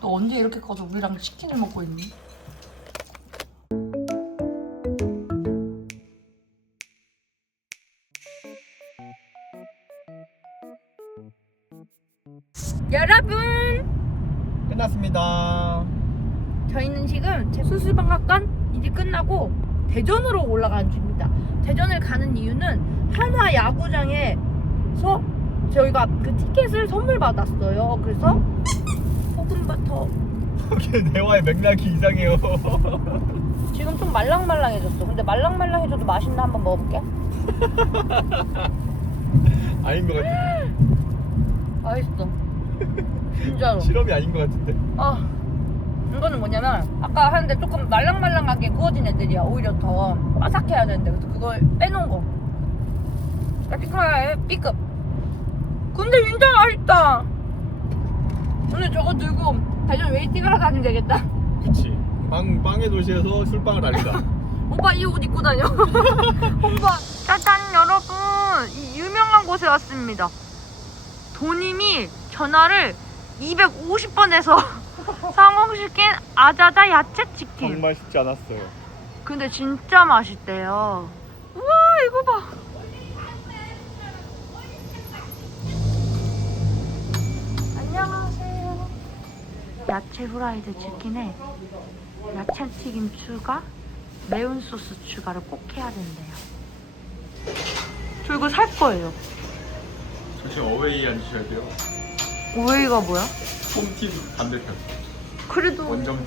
너 언제 이렇게 커서 우리랑 치킨을 먹고 있니? 여러분! 끝났습니다. 저희는 지금 제 수술방학간 이제 끝나고 대전으로 올라가는 중입니다. 대전을 가는 이유는 한화 야구장에서 저희가 그 티켓을 선물 받았어요. 그래서 소금버터 이게 대화의 맥락이 이상해요. 지금 좀 말랑말랑해졌어. 근데 말랑말랑해져도 맛있나 한번 먹어볼게. 아닌 것 같아. 맛있어. 진짜로. 실험이 아닌 것 같은데. 아, 이거는 뭐냐면 아까 하는데 조금 말랑말랑하게 구워진 애들이야. 오히려 더 바삭해야 되는데 그래서 그걸 빼놓은 거. 약간 B급. 근데 진짜 맛있다. 오늘 저거 들고 대전 웨이팅을 하고 다니면 되겠다. 그치. 빵의 도시에서 술빵을 알리다. 오빠 이 옷 입고 다녀. 홍보. 짜잔 여러분, 이 유명한 곳에 왔습니다. 도님이 전화를 250번 해서 성공시킨 아자다 야채치킨. 정말 쉽지 않았어요. 근데 진짜 맛있대요. 우와 이거 봐. 안녕하세요. 야채 후라이드 치킨에 야채튀김 추가, 매운 소스 추가를 꼭 해야 된대요. 저 이거 살 거예요. 잠시 어웨이 앉으셔야 돼요. 오이가 뭐야? 홈팀 반대편. 그래도 원정팀.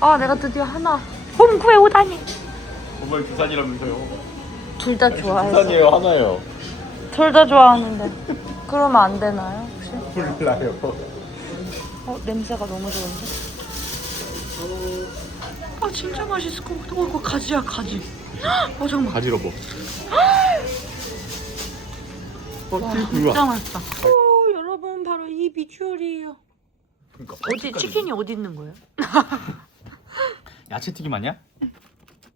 아 내가 드디어 하나 홈구에 오다니. 정말 두산이라면서요. 둘 다 좋아해서. 두산이에요, 하나요? 둘 다 좋아하는데 그러면 안 되나요 혹시? 몰라요. 냄새가 너무 좋은데? 아 진짜 맛있을 것 같아. 이거 가지야 가지. 잠깐만. 가지러 뭐. 와 진짜 맛있다. 여러분 바로 이 비주얼이에요. 그러니까 어디 치킨이 어디 있는 거예요? 야채튀김 아니야?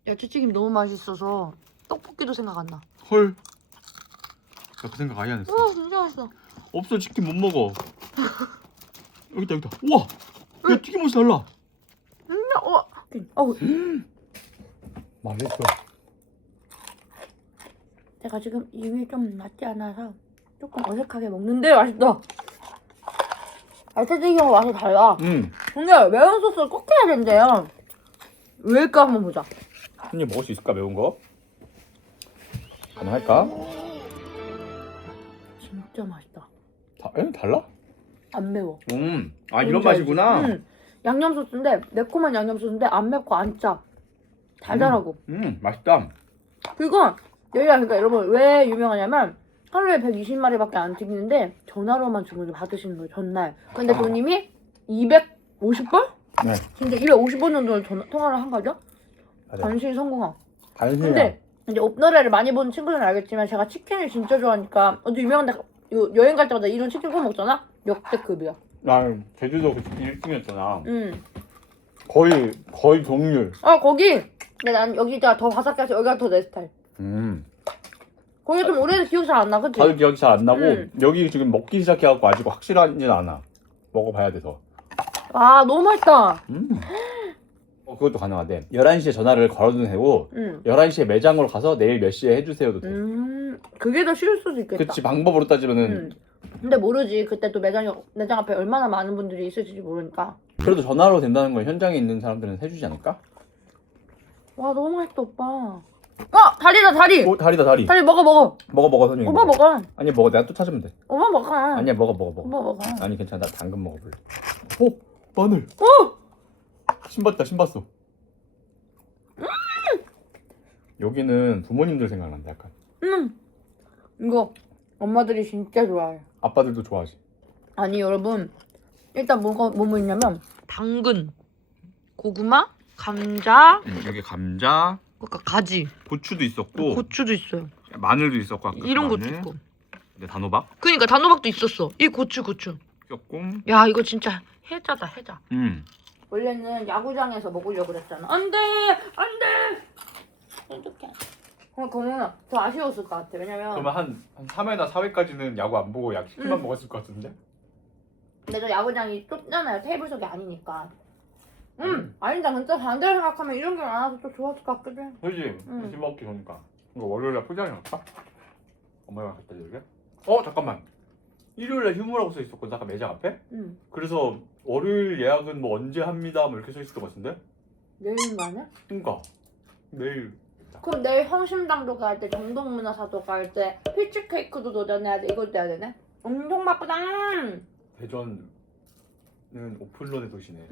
야채튀김 너무 맛있어서 떡볶이도 생각 안 나. 헐. 나 그 생각 아예 안 했어. 와 진짜 맛있어. 없어, 치킨 못 먹어. 여기다. 우와. 야, 튀김옷이 달라. 맛있어. 제가 지금 입이 좀 낫지 않아서 조금 어색하게 먹는데 맛있다. 야채튀김하고 맛이 달라. 근데 매운 소스를 꼭 해야 된대요. 왜일까 한번 보자. 한 입 먹을 수 있을까, 매운 거? 가능할까? 진짜 맛있다. 달라? 안 매워. 아, 이런 뭔지 알지? 맛이구나. 양념 소스인데 매콤한 양념 소스인데 안 맵고 안 짜. 달달하고. 맛있다. 그리고 여기가 그러니까 여러분 왜 유명하냐면 하루에 120마리밖에 안 튀기는데 전화로만 주문을 받으시는 거예요 전날. 근데 돈님이 250번? 네. 진짜 250번 정도를 통화를 한 거죠. 맞아요. 간신히 성공함. 간신히. 근데 이제 업너레를 많이 본 친구들은 알겠지만 제가 치킨을 진짜 좋아하니까 어디 유명한 데 이거 여행 갈 때마다 이런 치킨 꼭 먹잖아? 역대급이야. 나 제주도 그 치킨 1등이었잖아. 거의 동률. 거기 근데 난 여기가 더 바삭해서 여기가 더 내 스타일. 거기 좀 오래돼서 기억 잘 안 나, 그치? 다들 기억이 잘 안 나고 여기 지금 먹기 시작해갖고 아직 확실하지는 않아. 먹어봐야 돼서. 아 너무 맛있다. 그것도 가능하대. 11시에 전화를 걸어도 되고 11시에 매장으로 가서 내일 몇 시에 해주세요도 돼. 그게 더 쉬울 수도 있겠다. 그치, 방법으로 따지면은. 근데 모르지. 그때 또 매장 앞에 얼마나 많은 분들이 있을지 모르니까. 그래도 전화로 된다는 건 현장에 있는 사람들은 해주지 않을까? 와 너무 맛있다 오빠. 다리다 다리. 다리다, 다리. 다리 먹어. 먹어, 선생님. 오빠 먹어. 아니, 먹어. 내가 또 찾으면 돼. 오빠 먹어. 아니야, 먹어. 오빠 먹어. 아니, 괜찮아. 나 당근 먹어볼래. 마늘. 신봤다, 신봤어. 여기는 부모님들 생각난다, 약간. 이거 엄마들이 진짜 좋아해. 아빠들도 좋아하지. 아니 여러분 일단 뭐 있냐면 당근, 고구마, 감자, 여기 감자, 그러니까 가지, 고추도 있었고, 고추도 있어요. 마늘도 있었고, 아까 이런 그 것도 마늘. 있고. 근데 단호박 그러니까 단호박도 있었어. 이 고추. 있었고. 야 이거 진짜 해자다 해자. 음. 원래는 야구장에서 먹으려고 그랬잖아. 안돼. 어떡해. 그러면 더 아쉬웠을 것 같아. 왜냐면 그러면 한 3회나 4회까지는 야구 안 보고 약 치킨만 먹었을 것 같은데? 근데 저 야구장이 좁잖아요. 테이블석이 아니니까. 아니다. 진짜 반대로 생각하면 이런 게 많아서 또 좋았을 것 같기도 해. 그지? 응. 집 먹기 좋으니까. 이거 월요일날 포장해 놓을까? 엄마가 갖다 줄게. 잠깐만. 일요일날 휴무라고 써 있었거든. 아까 매장 앞에. 응. 그래서 월요일 예약은 뭐 언제 합니다. 뭐 이렇게 써 있을 것 같은데. 내일인 거 아니야? 그러니까 내일. 그럼 내일 성심당도 가야 돼. 정동문화사도 가야 돼. 피치 케이크도 도전해야 돼. 이것도 해야 되네. 엄청 바쁘다. 대전은 오픈런의 도시네.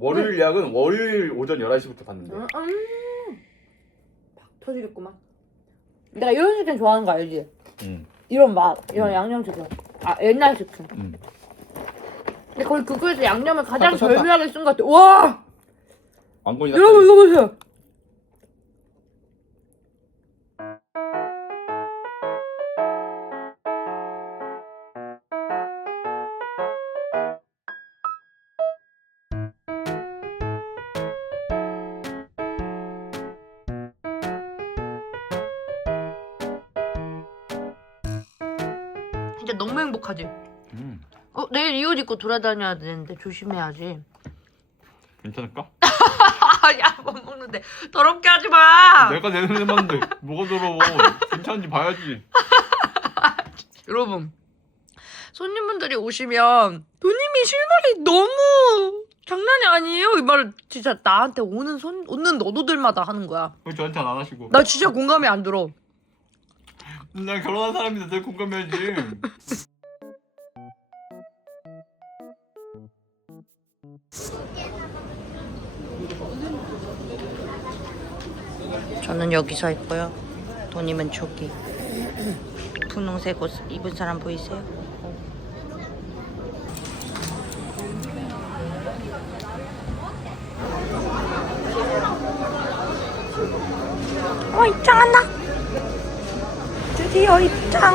월요일 예약은 월요일 오전 11시부터 받는데. 막 터지겠구만. 내가 이런 치킨 좋아하는 거 알지? 이런 맛, 이런 양념치킨. 옛날 치킨. 근데 거의 그거에서 양념을 가장 샀다. 절묘하게 쓴 것 같아. 와! 왕건이 여러분 이거 보세요. 진짜 너무 행복하지? 내일 이 옷 입고 돌아다녀야 되는데 조심해야지. 괜찮을까? 야, 못 먹는데 더럽게 하지 마. 내가 내 눈에 봤는데 뭐가 더러워. 괜찮은지 봐야지. 여러분, 손님분들이 오시면 도님이 실물이 너무 장난이 아니에요. 이 말을 진짜 나한테 오는 너도들마다 하는 거야. 왜 저한테는 안 하시고? 나 진짜 공감이 안 들어. 난 결혼한 사람인데 내 공감해야지. 저는 여기서 있고요. 도님은 저기. 분홍색 옷 입은 사람 보이세요? 입장한다. 드디어 입장.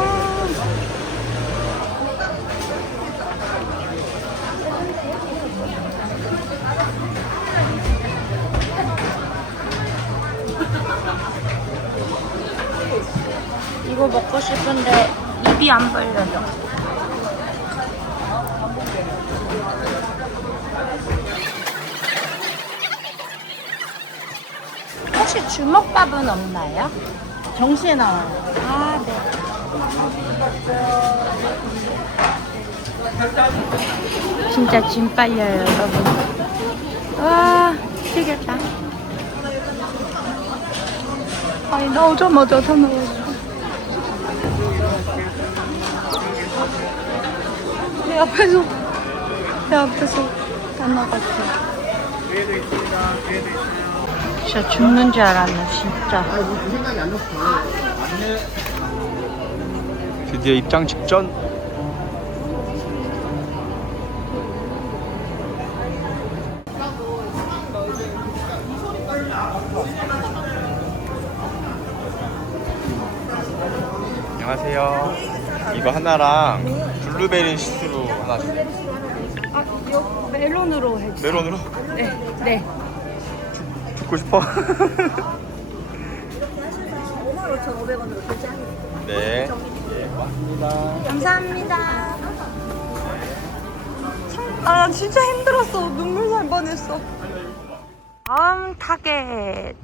이거 먹고 싶은데 입이 안 벌려져. 혹시 주먹밥은 없나요? 정시에 나와요. 아, 네. 진짜 짐 빨려요, 여러분. 와, 미치겠다. 아니, 나오자마자 다 나왔어. 내 앞에서 다 나갔어. 진짜 죽는 줄 알았네, 진짜. 드디어 입장 직전. 안녕하세요. 이거 하나랑 블루베리 시스루 하나 주세요. 멜론으로 해주세요. 메론으로? 네. 죽고 싶어. 55,500원으로 결제합니다. 네. 고맙습니다. 감사합니다. 아, 진짜 힘들었어. 눈물 날 뻔했어. 다음 타겟.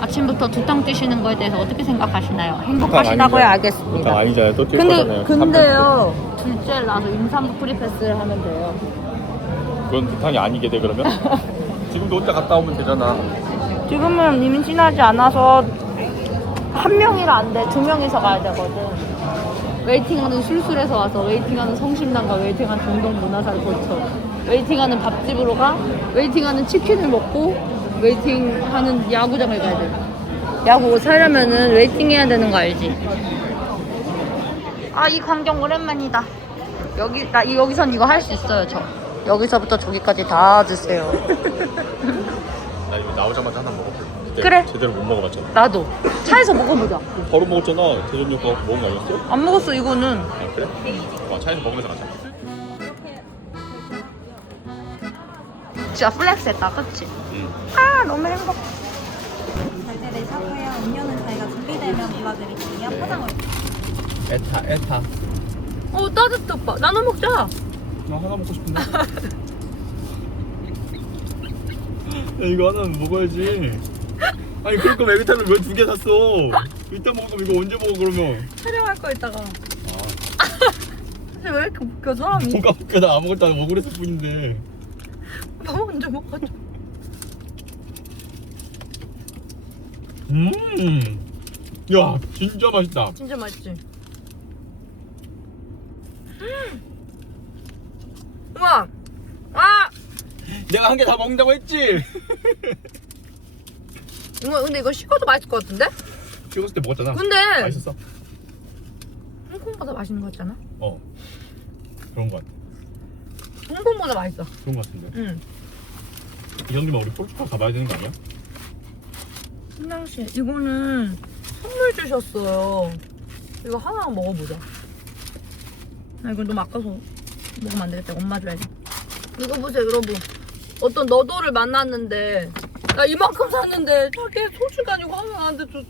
아침부터 두탕 뛰시는 거에 대해서 어떻게 생각하시나요? 행복하시다고요? 알겠습니다. 아니잖아요. 또 뛸 거잖아요. 근데요, 둘째를 낳아서 임산부 프리패스를 하면 돼요. 그건 부탕이 아니게 돼 그러면? 지금도 혼자 갔다 오면 되잖아. 지금은 임신하지 않아서 한 명이라 안 돼. 두 명이서 가야 되거든. 웨이팅하는 술술에서 와서 웨이팅하는 성심당가 웨이팅하는 정동문화사를 거쳐 웨이팅하는 밥집으로 가 웨이팅하는 치킨을 먹고 웨이팅하는 야구장을 가야 돼. 야구 옷 사려면은 웨이팅해야 되는 거 알지? 아, 이 광경 오랜만이다. 여기선 이거 할 수 있어요, 저. 여기서부터 저기까지 다 드세요. 나 이거 나오자마자 하나 먹어볼래. 그때 그래. 제대로 못 먹어봤잖아. 나도 차에서 먹어보자. 바로 먹었잖아. 대전역 가서 먹은 거 아니었어? 안 먹었어 이거는. 아 그래? 차에서 먹으면서 가자. 진짜 플렉스했다, 그치? 응. 아, 너무 행복해. 결제를 하고요. 음료는 저희가 준비되어 되면 불러드릴게요. 포장을. 에타. 따뜻해 오빠. 나눠 먹자. 나 하나 먹고 싶은데. 야, 이거 하나 먹어야지. 아니 그럴 거면 에비타를 왜 2개 샀어? 이따 먹으면 이거 언제 먹어 그러면? 촬영할 거 이따가. 아, 사실 왜 이렇게 웃겨 사람이. 뭐가 웃겨. 나 아무것도 안 억울했을 뿐인데. 너 먼저 먹어줘. 야 진짜 맛있다. 진짜 맛있지? 우와! 아! 내가 한 개 다 먹는다고 했지? 근데 이거 식어도 맛있을 것 같은데? 찍었을 때 먹었잖아. 근데 맛있었어? 홍콩보다 맛있는 것 같잖아? 그런 거 같아. 홍콩보다 맛있어. 그런 거 같은데. 응. 이 정도면 우리 포르투갈 가봐야 되는 거 아니야? 신랑씨, 이거는 선물 주셨어요. 이거 하나 먹어보자. 나 이거 너무 아까워서 먹으면 안 되겠다. 엄마 줘야지. 이거 보세요, 여러분. 어떤 너도를 만났는데 나 이만큼 샀는데 저게 소주가 아니고 하나 나한테 줬어.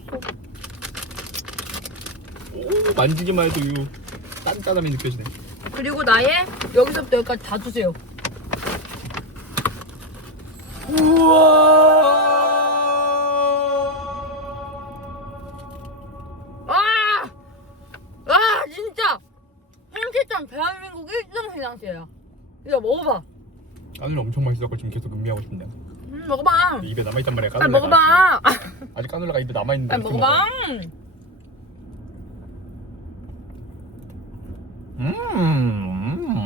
오 만지기만 해도 이거 딴딴함이 느껴지네. 그리고 나의 여기서부터 여기까지 다 주세요. 우와. 진짜 향채장 대한민국 1등 해장시야. 이거 먹어봐. 까눌레 엄청 맛있어서 지금 계속 음미하고 싶네. 먹어봐. 입에 남아있단 말이야 빨리 까눌레가. 먹어봐. 아직 까눌레가 입에 남아있는데. 빨리 먹어봐.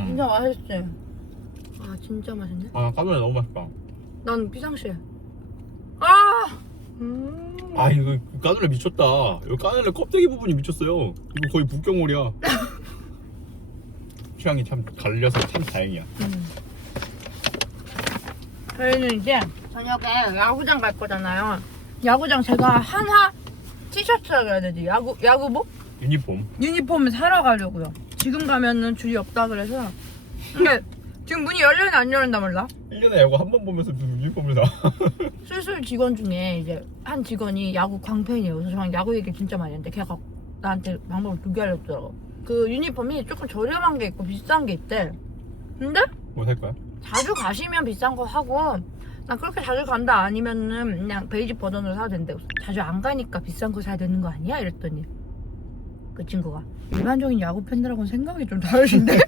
진짜 맛있지? 아 진짜 맛있네. 아 까눌레 너무 맛있다. 난 비상시에. 아 이거 까눌레 미쳤다. 여기 까눌레 껍데기 부분이 미쳤어요. 이거 거의 북경오리야. 취향이 참 갈려서 참 다행이야. 저희는 이제 저녁에 야구장 갈 거잖아요. 야구장 제가 한화 티셔츠라 그래야 되지? 야구복? 유니폼을 사러 가려고요. 지금 가면은 줄이 없다 그래서. 근데 지금 문이 열려나 안 열린다 몰라? 1년에 야구 한 번 보면서 무슨 유니폼을 사. 술술 직원 중에 이제 한 직원이 야구 광팬이에요. 그래서 저랑 야구 얘기 진짜 많이 했는데 걔가 나한테 방법을 2개 알려주더라고. 그 유니폼이 조금 저렴한 게 있고 비싼 게 있대. 근데 뭐 살 거야? 자주 가시면 비싼 거 하고 난 그렇게 자주 간다 아니면은 그냥 베이직 버전으로 사도 된대. 자주 안 가니까 비싼 거 사야 되는 거 아니야? 이랬더니 그 친구가 일반적인 야구 팬들하고는 생각이 좀 다르신데?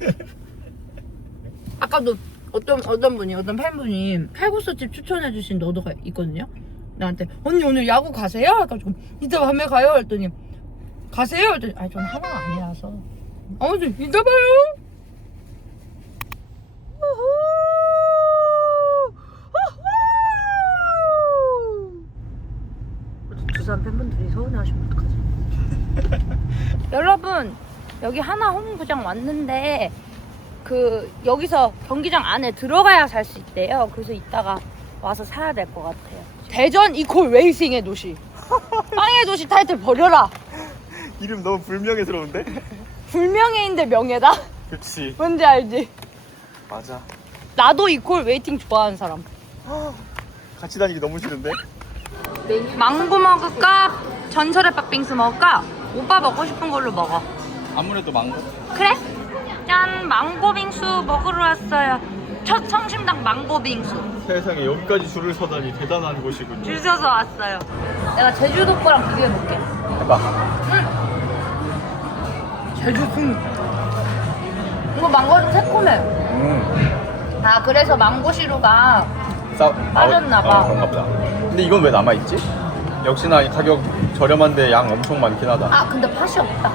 아까도 어떤 팬분이 칼국수집 추천해주신 너도가 있거든요. 나한테 언니 오늘 야구 가세요? 해가지고 이따 밤에 가요? 했더니 가세요? 했더니 아니 저는 하나가 아니라서 아무튼 이따 봐요. 두산 팬분들이 서운해하시면 어떡하지? 여러분 여기 하나 홈구장 왔는데 그 여기서 경기장 안에 들어가야 살 수 있대요. 그래서 이따가 와서 사야 될 것 같아요. 대전 이콜 레이싱의 도시. 빵의 도시 타이틀 버려라. 이름 너무 불명예스러운데? 불명예인데 명예다. 그치 뭔지 알지? 맞아. 나도 이콜 웨이팅 좋아하는 사람. 같이 다니기 너무 싫은데? 망고 먹을까? 전설의 팥빙수 먹을까? 오빠 먹고 싶은 걸로 먹어. 아무래도 망고. 그래? 짠! 망고 빙수 먹으러 왔어요. 첫 성심당 망고 빙수. 세상에 여기까지 줄을 서다니 대단한 곳이군요. 줄 서서 왔어요. 내가 제주도 거랑 비교해볼게. 해봐. 제주승. 이거 망고는 새콤해. 아 그래서 망고시루가 빠졌나봐. 그런가 보다. 근데 이건 왜 남아있지? 역시나 가격 저렴한데 양 엄청 많긴 하다. 아 근데 팥이 없다.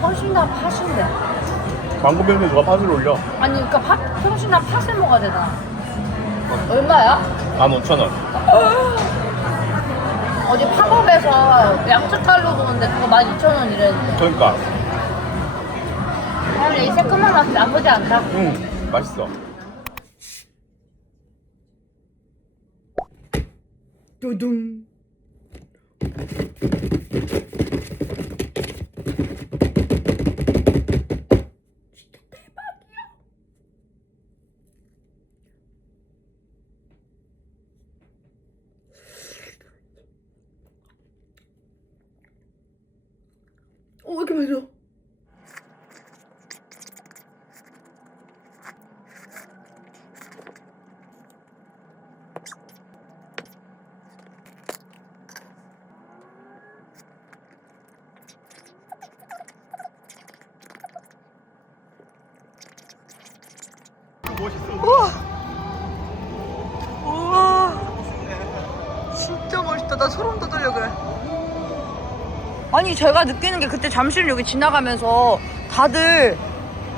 성심당 팥인데. 망고 빙수에 누가 팥을 올려? 아니 그러니까 성심당 팥을 먹어야 되잖아. 얼마야? 15,000원. 어디 팝업에서 양주칼로 보는데 그거 12,000원이래. 그러니까. 근데 이 새콤한 맛이 나쁘지 않다. 맛있어. 두둥. 보여줘. 우와. 우와. 진짜 멋있다. 나 소름 돋으려 그래. 아니 제가 느끼는 게 그때 잠실 여기 지나가면서 다들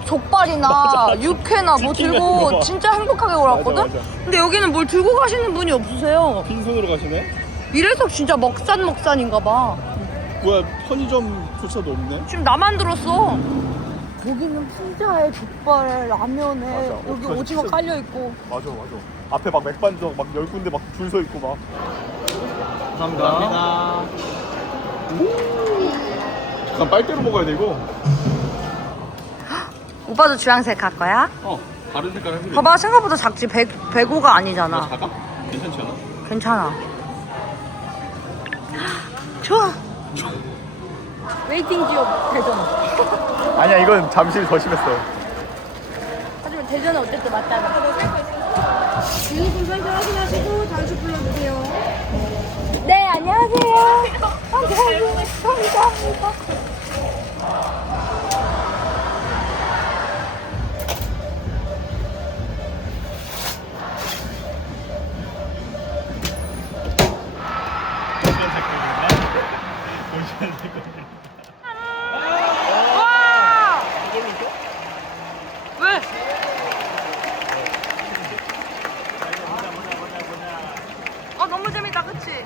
족발이나 육회나 뭐 들고 진짜 행복하게 걸었거든? 맞아. 근데 여기는 뭘 들고 가시는 분이 없으세요. 빈손으로 가시네? 이래서 진짜 먹산인가 봐. 뭐야, 편의점조차도 없네? 지금 나만 들었어. 거기는 피자에 족발에 라면에 맞아. 여기 맞아. 오징어 진짜. 깔려있고. 맞아. 앞에 막 맥반석 막 10군데 막 줄 서 있고 막. 감사합니다. 잠깐 빨대로 먹어야 돼, 이거. 오빠도 주황색 할 거야? 다른 색깔 해보래. 봐봐 생각보다 작지. 105가 아니잖아. 작아? 괜찮지 않아? 괜찮아. 좋아. 웨이팅 지역 대전. 아니야, 이건 잠실 더 심했어. 하지만 대전은 어쨌든 맞잖아. 분산 하시고 잠시 불러주세요. 네, 안녕하세요. 감사합니다. 와! 왜? 너무 재밌다, 그치?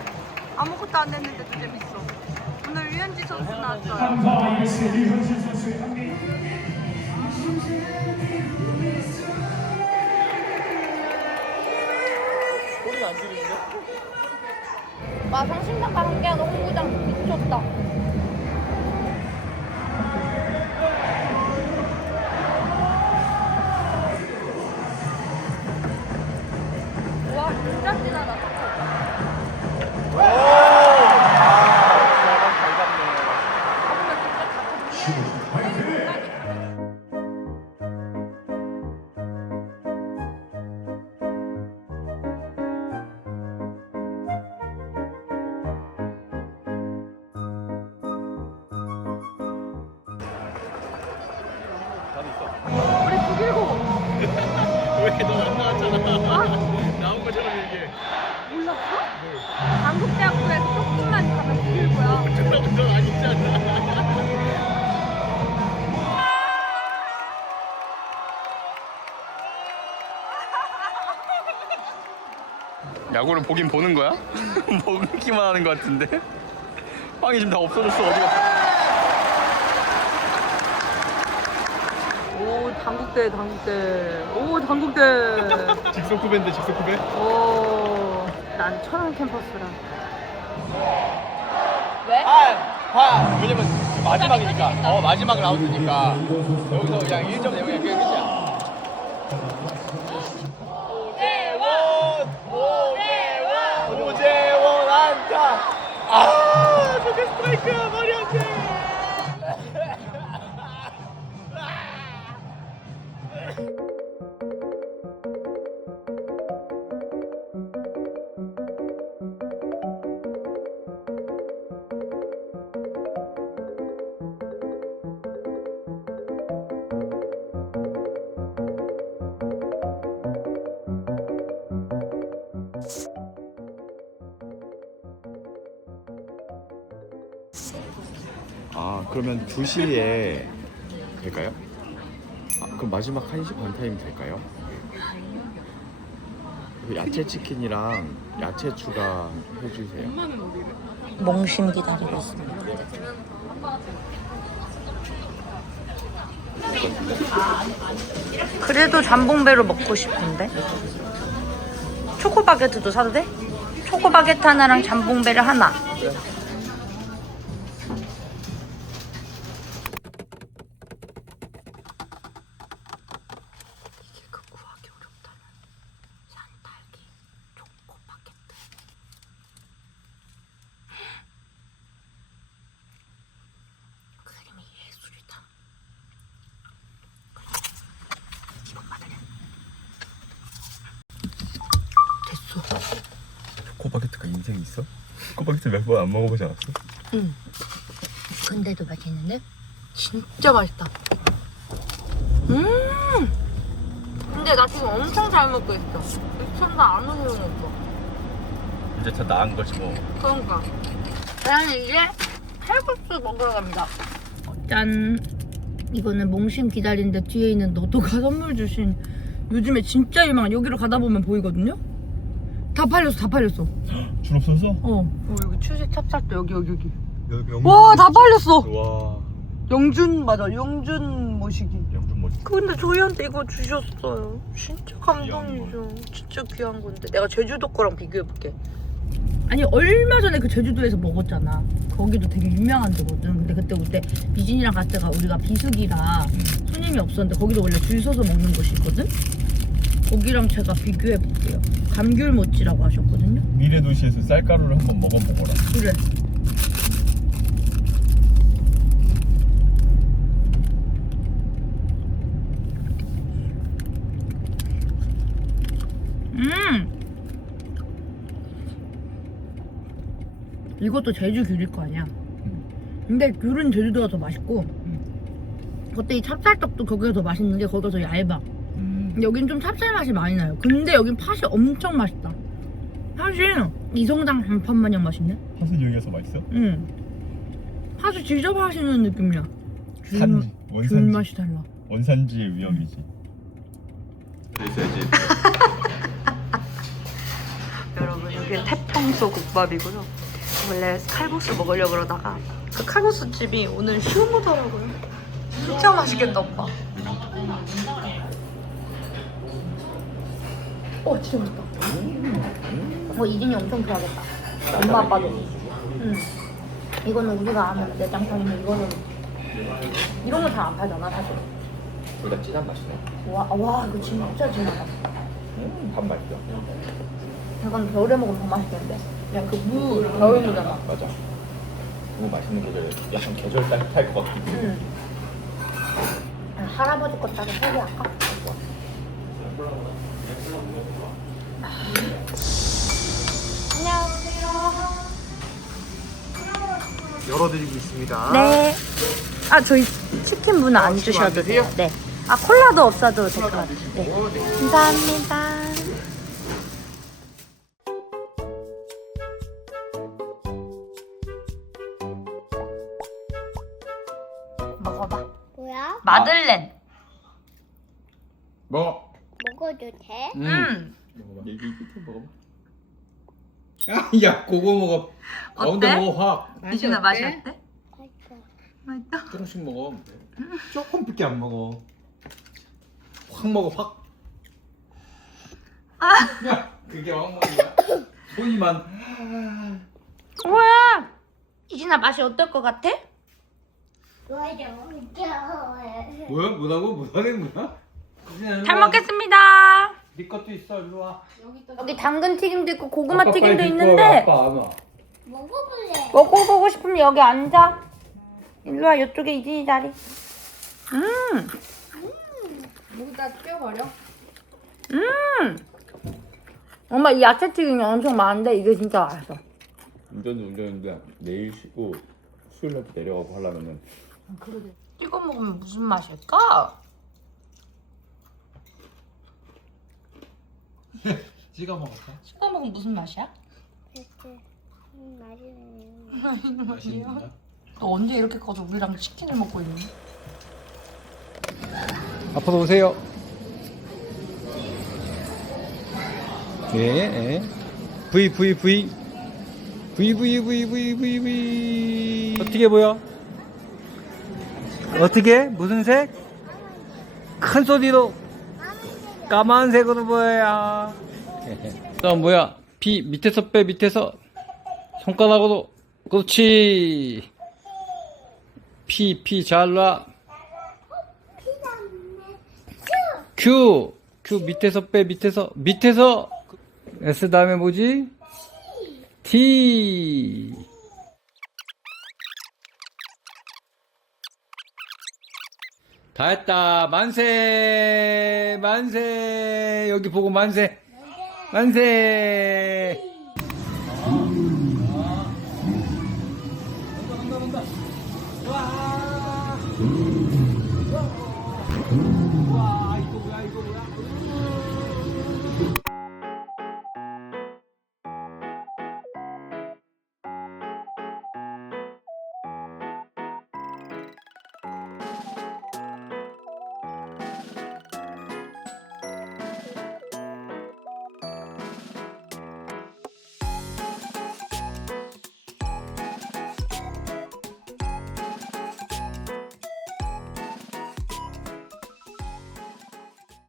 아무것도 안 했는데도 재밌어. 오늘 류현진 선수 나왔어요. 소리가 안 들리는데? 와 성심당과 함께하는 홍구장 미쳤다. 와 진짜 진하다. 왜너안 나왔잖아. 나온 것처럼 얘기해. 몰랐어? 한국대학교에서 조금만 가면 죽일 거야. 그럼 넌 아니잖아. 야구를 보긴 보는 거야? 먹기만 하는 거 같은데? 빵이 지금 다 없어졌어. 어디가? 오, 당국대. 오, 당국대. 직속구배인데 직속구배? 오, 난 천안 캠퍼스라. 왜? 왜냐면 지금 마지막이니까. 마지막 라운드니까. 여기서 그냥 1점 내면 그냥 끝이야. 오재원 안타. 저게 스트라이크야. 말이 안 돼. 그러면 2시에 될까요? 그럼 마지막 1시 반 타임 될까요? 그 야채 치킨이랑 야채 추가 해주세요. 몽심 기다리고 있습니다. 그래도 잠봉배로 먹고 싶은데? 초코바게트도 사도 돼? 초코바게트 하나랑 잠봉배를 하나. 이게 그 구하기 어렵다는 산딸기 초코바게트. 그림이 예술. 인생 있어? 꼬박지 몇 번 안 먹어보지 않았어? 응. 근데도 맛있는데? 진짜 맛있다. 근데 나 지금 엄청 잘 먹고 있어. 미쳤나 안 흘러먹어. 이제 다 나은 거지 뭐. 그러니까. 나는 이제 칼국수 먹으러 갑니다. 짠. 이거는 몽심 기다리는데 뒤에 있는 너도가 선물 주신 요즘에 진짜 유명한 여기로 가다 보면 보이거든요? 다 팔렸어. 줄 없어서? 여기 추세 찹쌀도 여기. 여기 와, 다 팔렸어. 와. 영준 맞아. 영준 모시기. 영준 멋있어. 근데 저희한테 이거 주셨어요. 진짜 감동이죠. 진짜 귀한 건데. 내가 제주도 거랑 비교해볼게. 아니 얼마 전에 그 제주도에서 먹었잖아. 거기도 되게 유명한 데거든. 근데 그때 미진이랑 갔을 때가 우리가 비수기라 손님이 없었는데 거기도 원래 줄 서서 먹는 곳이 있거든. 거기랑 제가 비교해볼게요. 감귤모찌라고 하셨거든요. 미래도시에서 쌀가루를 한번 먹어보거라. 그래. 이것도 제주 귤일 거 아니야. 근데 귤은 제주도가 더 맛있고 그때 이 찹쌀떡도 거기가 더 맛있는 게 거기가 더 얇아. 여긴 좀 찹쌀 맛이 많이 나요. 근데 여긴 팥이 엄청 맛있다. 팥이 이성당 단팥 마냥 맛있네. 팥은 여기가서 맛있어? 응. 팥이 직접 하시는 느낌이야. 산지, 귤 원산지. 맛이 달라. 원산지의 위험이지. 있어야지. 여러분 여기는 태평소 국밥이고요. 원래 칼국수 먹으려고 그러다가 그 칼국수 집이 오늘 휴무더라고요. 진짜 맛있겠다 오빠. 진짜 맛있다. 이진이 엄청 좋아하겠다. 엄마 아빠도. 이거는 우리가 아는 내장탕인데 이거는 이런 거 잘 안 팔잖아 사실. 둘 다 진한 맛이네. 와 이거 진짜 진하다. 밥 맛있어. 이건 겨울에 먹으면 더 맛있겠는데? 그냥 그 무 겨울무잖아. 맞아. 너무 맛있는 계절. 약간 계절 따뜻할 것 같은. 응. 할아버지 거 따로 3개 할까? 열어드리고 있습니다. 네. 저희 치킨 분 안 주셔도 돼요. 네. 콜라도 없어도 될 것 같아요. 네. 감사합니다. 먹어봐. 뭐야? 마들렌. 먹어. 먹어도 돼? 먹어봐. 여기 끝에 먹어봐. 야, 그거 먹어. 가운데 먹어 확. 이진아 맛이 어때? 맛있어. 맛있다. 조금씩 먹어. 조금밖에 안 먹어. 확 먹어 확. 야, 그게 확 먹는 거야? 손이만. 우와. 이진아 맛이 어떨 것 같아? 맞아. 뭐야? 뭐라고? 뭐하는 거야? 잘 먹겠습니다. 네 것도 있어. 일로 와. 여기 당근 튀김도 있고 고구마 튀김도 있는데 아빠 안 와. 먹어볼래. 먹어보고 싶으면 여기 앉아. 일로 와. 이쪽에 이진이 자리. 여기다 뼈버려. 엄마 이 야채 튀김이 엄청 많은데 이게 진짜 맛있어. 운전인데 내일 쉬고 수요일 날 내려가고 하려면은 그러게. 찍어 먹으면 무슨 맛일까? 찍어 먹었어? 찍어 먹으면 무슨 맛이야? 맛있네. 맛있는가? 너 언제 이렇게 커서 우리랑 치킨을 먹고 있니? 앞으로 오세요. 네. V. 어떻게 보여? 어떻게? 무슨 색? 큰 소리로 까만색으로 보여야. 자, 뭐야? B 밑에서 빼. 밑에서 손가락으로. 그렇지. P 잘 놔. Q 밑에서 빼. 밑에서 S 다음에 뭐지? T. 다 했다. 만세. 여기 보고 만세. 와, 이